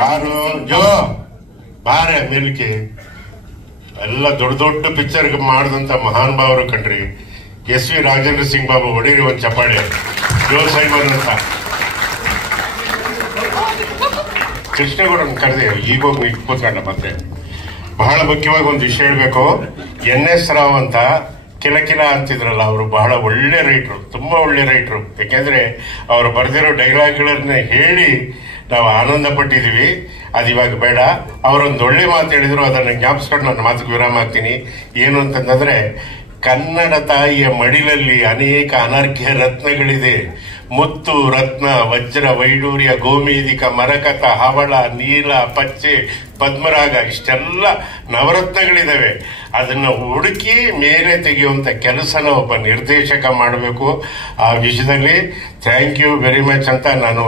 ಯಾರು ಜೋ ಬಾರೆ ಮೇಲ್ಕೆ ಎಲ್ಲ ದೊಡ್ಡ ದೊಡ್ಡ ಪಿಕ್ಚರ್ ಮಾಡಿದಂತ ಮಹಾನ್ ಭಾವರು ಕಣ್ರಿ. ಎಸ್ ವಿ ರಾಜೇಂದ್ರ ಸಿಂಗ್ ಬಾಬು ಹೊಡೀರಿ ಒಂದ್ ಚಪ್ಪಾಳೆ. ಜೋ ಸೈಮನ್ ಅಂತ ಕೃಷ್ಣೇಗೌಡನ್ ಕರೆದೆ ಈಗ ಹೋಗಿ ಕೂತ್ಕೊಂಡ. ಮತ್ತೆ ಬಹಳ ಮುಖ್ಯವಾಗಿ ಒಂದು ವಿಷಯ ಹೇಳ್ಬೇಕು. NS ರಾವ್ ಅಂತ ಕಿಲಕಿಲ ಅಂತಿದ್ರಲ್ಲ, ಅವರು ಬಹಳ ಒಳ್ಳೆ ರೈಟ್ರು, ತುಂಬಾ ಒಳ್ಳೆ ರೈಟ್ರು. ಯಾಕೆಂದ್ರೆ ಅವರು ಬರೆದಿರೋ ಡೈಲಾಗ್ಗಳನ್ನ ಹೇಳಿ ನಾವು ಆನಂದ ಪಟ್ಟಿದೀವಿ. ಅದಿವಾಗ ಬೇಡ. ಅವರೊಂದು ಒಳ್ಳೆ ಮಾತು ಹೇಳಿದ್ರು, ಅದನ್ನ ಜ್ಞಾಪಿಸ್ಕೊಂಡು ನನ್ನ ಮಾತಿಗೆ ವಿರಾಮ ಹಾಕ್ತೀನಿ. ಏನು ಅಂತಂದ್ರೆ, ಕನ್ನಡ ತಾಯಿಯ ಮಡಿಲಲ್ಲಿ ಅನೇಕ ಅನರ್ಘ್ಯ ರತ್ನಗಳಿದೆ. ಮುತ್ತು, ರತ್ನ, ವಜ್ರ, ವೈಡೂರ್ಯ, ಗೋಮೇದಿಕ, ಮರಕತ, ಹವಳ, ನೀಲ, ಪಚ್ಚೆ, ಪದ್ಮರಾಗ, ಇಷ್ಟೆಲ್ಲ ನವರತ್ನಗಳಿದಾವೆ. ಅದನ್ನ ಹುಡುಕಿ ಮೇಲೆ ತೆಗೆಯುವಂತ ಕೆಲಸನ ಒಬ್ಬ ನಿರ್ದೇಶಕ ಮಾಡಬೇಕು. ಆ ವಿಷಯದಲ್ಲಿ ಥ್ಯಾಂಕ್ ಯು ವೆರಿ ಮಚ್ ಅಂತ ನಾನು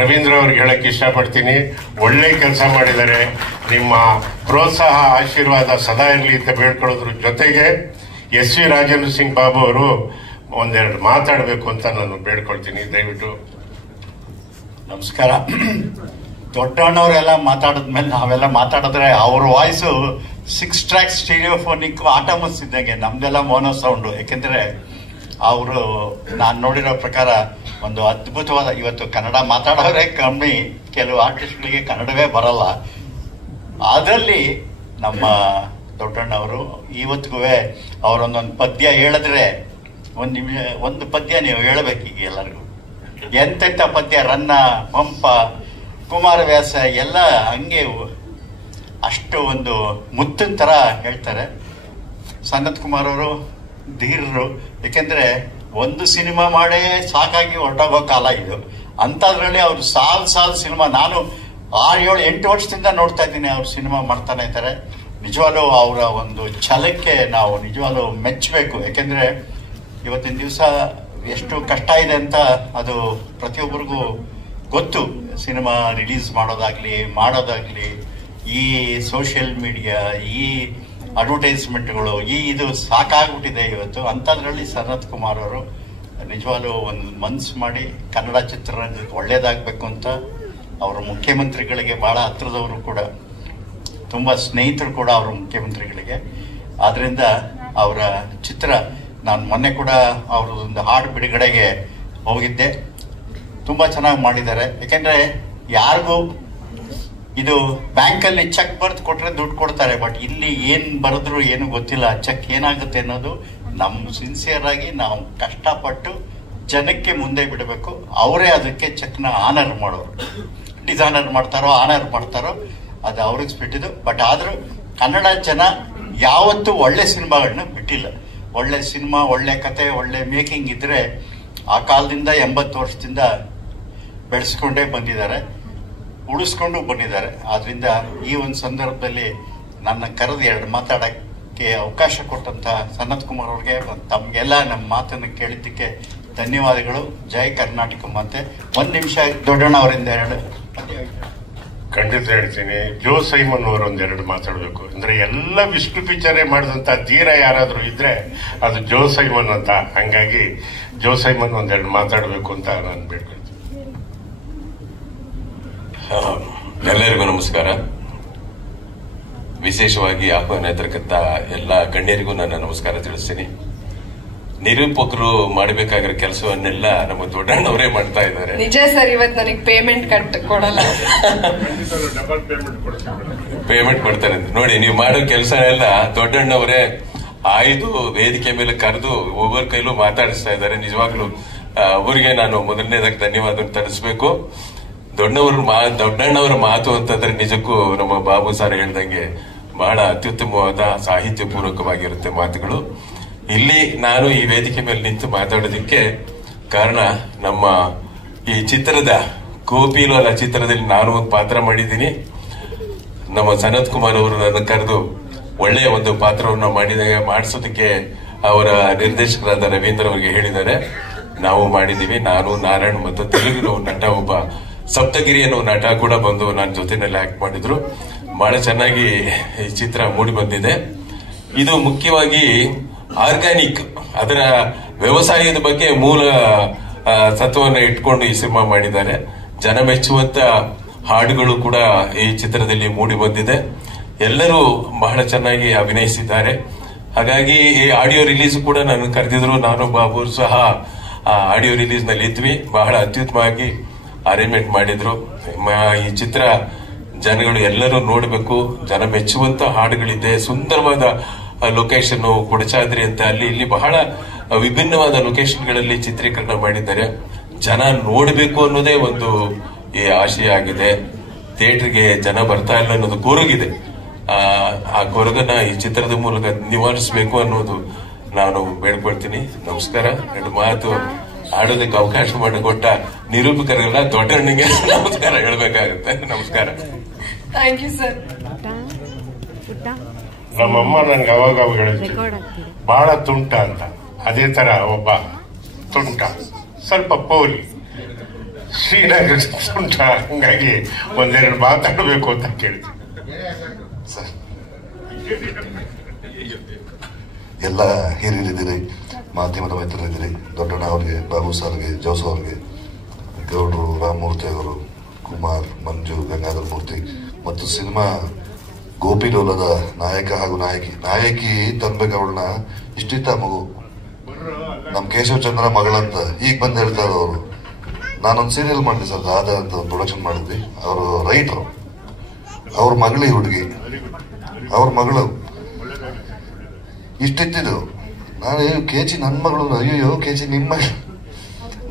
ರವೀಂದ್ರ ಅವ್ರಿಗೆ ಹೇಳಕ್ ಇಷ್ಟಪಡ್ತೀನಿ. ಒಳ್ಳೆ ಕೆಲಸ ಮಾಡಿದ್ದಾರೆ. ನಿಮ್ಮ ಪ್ರೋತ್ಸಾಹ, ಆಶೀರ್ವಾದ ಸದಾ ಇರಲಿ ಅಂತ ಬೇಡ್ಕೊಳ್ಳೋದ್ರ ಜೊತೆಗೆ ಎಸ್ ವಿ ರಾಜೇಂದ್ರ ಸಿಂಗ್ ಬಾಬು ಅವರು ಒಂದೆರಡು ಮಾತಾಡಬೇಕು ಅಂತ ನಾನು ಬೇಡ್ಕೊಳ್ತೀನಿ. ದಯವಿಟ್ಟು. ನಮಸ್ಕಾರ. ದೊಡ್ಡಣ್ಣವರೆಲ್ಲ ಮಾತಾಡಿದ್ಮೇಲೆ ನಾವೆಲ್ಲ ಮಾತಾಡಿದ್ರೆ ಅವ್ರ ವಾಯ್ಸು 6 ಟ್ರ್ಯಾಕ್ ಸ್ಟೀರಿಯೋಫೋನಿಕ್ ಆಟೋಮಸ್ ಇದ್ದಂಗೆ, ನಮ್ದೆಲ್ಲ ಮೋನೋ ಸೌಂಡು. ಯಾಕೆಂದ್ರೆ ಅವರು ನಾನು ನೋಡಿರೋ ಪ್ರಕಾರ ಒಂದು ಅದ್ಭುತವಾದ, ಇವತ್ತು ಕನ್ನಡ ಮಾತಾಡೋರೇ ಕಮ್ಮಿ, ಕೆಲವು ಆರ್ಟಿಸ್ಟ್ಗಳಿಗೆ ಕನ್ನಡವೇ ಬರಲ್ಲ. ಅದರಲ್ಲಿ ನಮ್ಮ ದೊಡ್ಡಣ್ಣವರು ಇವತ್ತಿಗೂ ಅವರೊಂದೊಂದು ಪದ್ಯ ಹೇಳಿದ್ರೆ ಒಂದು ಪದ್ಯ ನೀವು ಹೇಳಬೇಕೀಗ ಎಲ್ಲರಿಗೂ. ಎಂತೆಂಥ ಪದ್ಯ, ರನ್ನ, ಪಂಪ, ಕುಮಾರವ್ಯಾಸ ಎಲ್ಲ ಹಂಗೆ ಅಷ್ಟು ಒಂದು ಮುತ್ತಿನ ಥರ ಹೇಳ್ತಾರೆ. ಸನತ್ ಕುಮಾರ್ ಅವರು ಧೀರರು. ಯಾಕೆಂದ್ರೆ ಒಂದು ಸಿನಿಮಾ ಮಾಡೇ ಸಾಕಾಗಿ ಹೊರಟೋಗೋ ಕಾಲ ಇದು. ಅಂಥದ್ರಲ್ಲಿ ಅವರು ಸಾಲು ಸಿನಿಮಾ, ನಾನು 6, 7, 8 ವರ್ಷದಿಂದ ನೋಡ್ತಾ ಇದ್ದೀನಿ ಅವ್ರು ಸಿನಿಮಾ ಮಾಡ್ತಾನೆ ಇದ್ದಾರೆ. ನಿಜವಾಗ್ಲೂ ಅವರ ಒಂದು ಛಲಕ್ಕೆ ನಾವು ನಿಜವಾಗ್ಲೂ ಮೆಚ್ಚಬೇಕು. ಯಾಕೆಂದ್ರೆ ಇವತ್ತಿನ ದಿವಸ ಎಷ್ಟು ಕಷ್ಟ ಇದೆ ಅಂತ ಅದು ಪ್ರತಿಯೊಬ್ಬರಿಗೂ ಗೊತ್ತು. ಸಿನಿಮಾ ರಿಲೀಸ್ ಮಾಡೋದಾಗ್ಲಿ ಈ ಸೋಷಿಯಲ್ ಮೀಡಿಯಾ, ಈ ಅಡ್ವರ್ಟೈಸ್ಮೆಂಟ್ಗಳು, ಇದು ಸಾಕಾಗ್ಬಿಟ್ಟಿದೆ ಇವತ್ತು. ಅಂಥದ್ರಲ್ಲಿ ಸನತ್ ಕುಮಾರ್ ಅವರು ನಿಜವಾಗ್ಲೂ ಒಂದು ಮನ್ಸು ಮಾಡಿ ಕನ್ನಡ ಚಿತ್ರರಂಗಕ್ಕೆ ಒಳ್ಳೇದಾಗಬೇಕು ಅಂತ ಅವರ ಮುಖ್ಯಮಂತ್ರಿಗಳಿಗೆ ಬಹಳ ಹತ್ರದವರು ಕೂಡ, ತುಂಬ ಸ್ನೇಹಿತರು ಕೂಡ ಅವರು ಮುಖ್ಯಮಂತ್ರಿಗಳಿಗೆ. ಆದ್ರಿಂದ ಅವರ ಚಿತ್ರ, ನಾನು ಮೊನ್ನೆ ಕೂಡ ಅವ್ರದ್ದೊಂದು ಹಾಡು ಬಿಡುಗಡೆಗೆ ಹೋಗಿದ್ದೆ. ತುಂಬ ಚೆನ್ನಾಗಿ ಮಾಡಿದ್ದಾರೆ. ಯಾಕೆಂದ್ರೆ ಯಾರಿಗೂ ಇದು ಬ್ಯಾಂಕಲ್ಲಿ ಚೆಕ್ ಬರೆದು ಕೊಟ್ರೆ ದುಡ್ಡು ಕೊಡ್ತಾರೆ, ಬಟ್ ಇಲ್ಲಿ ಏನು ಬರೆದ್ರು ಏನು ಗೊತ್ತಿಲ್ಲ, ಚೆಕ್ ಏನಾಗುತ್ತೆ ಅನ್ನೋದು. ನಮ್ಮ ಸಿನ್ಸಿಯರ್ ಆಗಿ ನಾವು ಕಷ್ಟಪಟ್ಟು ಜನಕ್ಕೆ ಮುಂದೆ ಬಿಡಬೇಕು. ಅವರೇ ಅದಕ್ಕೆ ಚೆಕ್ನ ಆನರ್ ಮಾಡೋರು. ಡಿಸೈನರ್ ಮಾಡ್ತಾರೋ ಆನರ್ ಮಾಡ್ತಾರೋ ಅದು ಅವ್ರಿಗೆ ಬಿಟ್ಟಿದ್ದು. ಬಟ್ ಆದ್ರೂ ಕನ್ನಡ ಜನ ಯಾವತ್ತೂ ಒಳ್ಳೆ ಸಿನಿಮಾಗಳನ್ನ ಬಿಟ್ಟಿಲ್ಲ. ಒಳ್ಳೆ ಸಿನಿಮಾ, ಒಳ್ಳೆ ಕತೆ, ಒಳ್ಳೆ ಮೇಕಿಂಗ್ ಇದ್ರೆ ಆ ಕಾಲದಿಂದ 80 ವರ್ಷದಿಂದ ಬೆಳೆಸ್ಕೊಂಡೇ ಬಂದಿದ್ದಾರೆ, ಉಳಿಸ್ಕೊಂಡು ಬಂದಿದ್ದಾರೆ. ಆದ್ರಿಂದ ಈ ಒಂದು ಸಂದರ್ಭದಲ್ಲಿ ನನ್ನ ಕರೆದು 2 ಮಾತಾಡಕ್ಕೆ ಅವಕಾಶ ಕೊಟ್ಟಂತ ಸನತ್ ಕುಮಾರ್ ಅವ್ರಿಗೆ, ತಮ್ಗೆಲ್ಲ ನಮ್ಮ ಮಾತನ್ನು ಕೇಳಿದ್ದಕ್ಕೆ ಧನ್ಯವಾದಗಳು. ಜೈ ಕರ್ನಾಟಕ. ಮತ್ತೆ 1 ನಿಮಿಷ ದೊಡ್ಡಣ್ಣ ಅವರಿಂದ 2 ಖಂಡಿತ ಹೇಳ್ತೀನಿ. ಜೋ ಸೈಮನ್ ಅವರು ಒಂದೆರಡು ಮಾತಾಡಬೇಕು. ಅಂದ್ರೆ ಎಲ್ಲ ವಿಷ್ಣು ಪಿಕ್ಚರೇ ಮಾಡಿದಂತ ಧೀರ ಯಾರಾದ್ರೂ ಇದ್ರೆ ಅದು ಜೋ ಸೈಮನ್ ಅಂತ. ಹಂಗಾಗಿ ಜೋ ಸೈಮನ್ ಒಂದೆರಡು ಮಾತಾಡಬೇಕು ಅಂತ ನಾನು ಬೇಡ್ಕೊಳ್ತೀನಿ. ಎಲ್ಲರಿಗೂ ನಮಸ್ಕಾರ. ವಿಶೇಷವಾಗಿ ಆಹ್ವಾನಿತರಕ್ಕಂತ ಎಲ್ಲ ಗಣ್ಯರಿಗೂ ನನ್ನ ನಮಸ್ಕಾರ ತಿಳಿಸ್ತೀನಿ. ನಿರೂಪಕರು ಮಾಡಬೇಕಾಗಿರೋ ಕೆಲಸವನ್ನೆಲ್ಲ ನಮ್ಮ ದೊಡ್ಡಣ್ಣವರೇ ಮಾಡ್ತಾ ಇದ್ದಾರೆ. ನಿಜ ಸರ್, ಇವತ್ತು ನನಗೆ ಪೇಮೆಂಟ್ ಕೊಡಲ್ಲ. ಪೇಮೆಂಟ್ ಕೊಡ್ತಾರೆ ನೋಡಿ. ನೀವು ಮಾಡೋ ಕೆಲಸ ಎಲ್ಲ ದೊಡ್ಡಣ್ಣವರೇ ಆಯ್ದು ವೇದಿಕೆ ಮೇಲೆ ಕರೆದು ಒಬ್ಬರ ಕೈಲೂ ಮಾತಾಡಿಸ್ತಾ ಇದ್ದಾರೆ. ನಿಜವಾಗ್ಲೂ ಅವರಿಗೆ ನಾನು ಮೊದಲನೇದಾಗಿ ಧನ್ಯವಾದ ತಿಳಿಸ್ಬೇಕು. ದೊಡ್ಡಣ್ಣವರ ಮಾತು ಅಂತಂದ್ರೆ ನಿಜಕ್ಕೂ ನಮ್ಮ ಬಾಬು ಸರ್ ಹೇಳ್ದಂಗೆ ಬಹಳ ಅತ್ಯುತ್ತಮವಾದ ಸಾಹಿತ್ಯ ಪೂರ್ವಕವಾಗಿರುತ್ತೆ ಮಾತುಗಳು. ಇಲ್ಲಿ ನಾನು ಈ ವೇದಿಕೆ ಮೇಲೆ ನಿಂತು ಮಾತಾಡೋದಕ್ಕೆ ಕಾರಣ, ನಮ್ಮ ಈ ಚಿತ್ರದ ಗೋಪಿಲೋಲ ಚಿತ್ರದಲ್ಲಿ ನಾನು ಒಂದು ಪಾತ್ರ ಮಾಡಿದ್ದೀನಿ. ನಮ್ಮ ಸನತ್ ಕುಮಾರ್ ಅವರು ನನ್ನ ಕರೆದು ಒಳ್ಳೆಯ ಒಂದು ಪಾತ್ರವನ್ನು ಮಾಡಿಸೋದಕ್ಕೆ ಅವರ ನಿರ್ದೇಶಕರಾದ ರವೀಂದ್ರ ಅವರಿಗೆ ಹೇಳಿದ್ದಾರೆ. ನಾವು ಮಾಡಿದ್ದೀವಿ. ನಾನು, ನಾರಾಯಣ್ ಮತ್ತು ತೆಲುಗಿನ ನಟ ಒಬ್ಬ ಸಪ್ತಗಿರಿ ಅನ್ನೋ ನಟ ಕೂಡ ಬಂದು ನನ್ನ ಜೊತೆನಲ್ಲಿ ಆಕ್ಟ್ ಮಾಡಿದ್ರು. ಬಹಳ ಚೆನ್ನಾಗಿ ಈ ಚಿತ್ರ ಮೂಡಿ ಬಂದಿದೆ. ಇದು ಮುಖ್ಯವಾಗಿ ಆರ್ಗ್ಯಾನಿಕ್, ಅದರ ವ್ಯವಸಾಯದ ಬಗ್ಗೆ ಮೂಲ ತತ್ವವನ್ನು ಇಟ್ಕೊಂಡು ಈ ಸಿನಿಮಾ ಮಾಡಿದ್ದಾರೆ. ಜನ ಮೆಚ್ಚುವಂತ ಹಾಡುಗಳು ಕೂಡ ಈ ಚಿತ್ರದಲ್ಲಿ ಮೂಡಿ ಬಂದಿದೆ. ಎಲ್ಲರೂ ಬಹಳ ಚೆನ್ನಾಗಿ ಅಭಿನಯಿಸಿದ್ದಾರೆ. ಹಾಗಾಗಿ ಈ ಆಡಿಯೋ ರಿಲೀಸ್ ಕೂಡ ನಾನು ಕರೆದಿದ್ರು. ನಾನು ಬಾಬು ಸಹ ಆ ಆಡಿಯೋ ರಿಲೀಸ್ ನಲ್ಲಿ ಇದ್ವಿ. ಬಹಳ ಅತ್ಯುತ್ತಮವಾಗಿ ಅರೇಂಜ್ಮೆಂಟ್ ಮಾಡಿದ್ರು. ಈ ಚಿತ್ರ ಜನಗಳು ಎಲ್ಲರೂ ನೋಡಬೇಕು. ಜನ ಮೆಚ್ಚುವಂತ ಹಾಡುಗಳಿದೆ. ಸುಂದರವಾದ ಲೊಕೇಶನ್ ಕೊಡಚಾದ್ರಿ ಅಂತ ಅಲ್ಲಿ ಇಲ್ಲಿ ಬಹಳ ವಿಭಿನ್ನವಾದ ಲೊಕೇಶನ್ಗಳಲ್ಲಿ ಚಿತ್ರೀಕರಣ ಮಾಡಿದ್ದಾರೆ. ಜನ ನೋಡಬೇಕು ಅನ್ನೋದೇ ಒಂದು ಈ ಆಶಯ ಆಗಿದೆ. ಥಿಯೇಟರ್ಗೆ ಜನ ಬರ್ತಾ ಇಲ್ಲ ಅನ್ನೋದು ಕೊರಗಿದೆ. ಆ ಕೊರಗನ್ನ ಈ ಚಿತ್ರದ ಮೂಲಕ ನಿವಾರಿಸಬೇಕು ಅನ್ನೋದು ನಾನು ಬೇಡ್ಕೊಳ್ತೀನಿ. ನಮಸ್ಕಾರ. ಎರಡು ಮಾತು ಆಡೋದಕ್ಕೆ ಅವಕಾಶ ಮಾಡಿಕೊಟ್ಟ ನಿರೂಪಕರಿಗೆಲ್ಲ ದೊಡ್ಡಣ್ಣಿಗೆ ನಮಸ್ಕಾರ ಹೇಳ್ಬೇಕಾಗುತ್ತೆ. ನಮಸ್ಕಾರ. Thank you sir. ನಮ್ಮಮ್ಮ ನನ್ಗೆ ಅವಾಗ ಹೇಳಿದ್ರು ಬಹಳ ತುಂಟ ಅಂತ. ಅದೇ ತರ ಒಬ್ಬ ತುಂಟ, ಸ್ವಲ್ಪ ಪೋಲಿ, ಶ್ರೀನಗರ ತುಂಟ. ಹಂಗಾಗಿ ಒಂದೆರಡು ಮಾತಾಡಬೇಕು ಅಂತ ಕೇಳಿದ್ವಿ ಸರ್. ಎಲ್ಲ ಹಿರಿಯರಿದ್ದೀರಿ, ಮಾಧ್ಯಮದ ಮಿತ್ರರಿದ್ದೀರಿ. ದೊಡ್ಡಣ್ಣ ಅವ್ರಿಗೆ, ಬಾಬು ಸರ್ಗೆ, ಜೋಸು ಅವ್ರಿಗೆ, ಗೌಡ್ರು, ರಾಮಮೂರ್ತಿ ಅವರು, ಕುಮಾರ್, ಮಂಜು, ಗಂಗಾಧರ ಮೂರ್ತಿ ಮತ್ತು ಸಿನಿಮಾ ಗೋಪಿಲೋಲದ ನಾಯಕ ಹಾಗೂ ನಾಯಕಿ ತನ್ಬೇಕವಳನ್ನ ಇಷ್ಟಿತ್ತ ಮಗು, ನಮ್ ಕೇಶವ್ ಚಂದ್ರ ಮಗಳಂತ ಈಗ ಬಂದು ಹೇಳ್ತಾ ಇರೋರು. ನಾನೊಂದು ಸೀರಿಯಲ್ ಮಾಡಿದೆ ಸರ್, ರಾಧಾ ಅಂತ ಒಂದು ಪ್ರೊಡಕ್ಷನ್ ಮಾಡಿದ್ವಿ. ಅವರು ರೈಟ್ರು, ಅವ್ರ ಮಗಳಿ ಹುಡುಗಿ, ಅವ್ರ ಮಗಳು ಇಷ್ಟಿತ್ತಿದ್ದು. ನಾನು ಕೇಚಿ ನನ್ನ ಮಗಳು, ಅಯ್ಯೋ ಕೇಚಿ ನಿಮ್ಮ ಮಗಳು.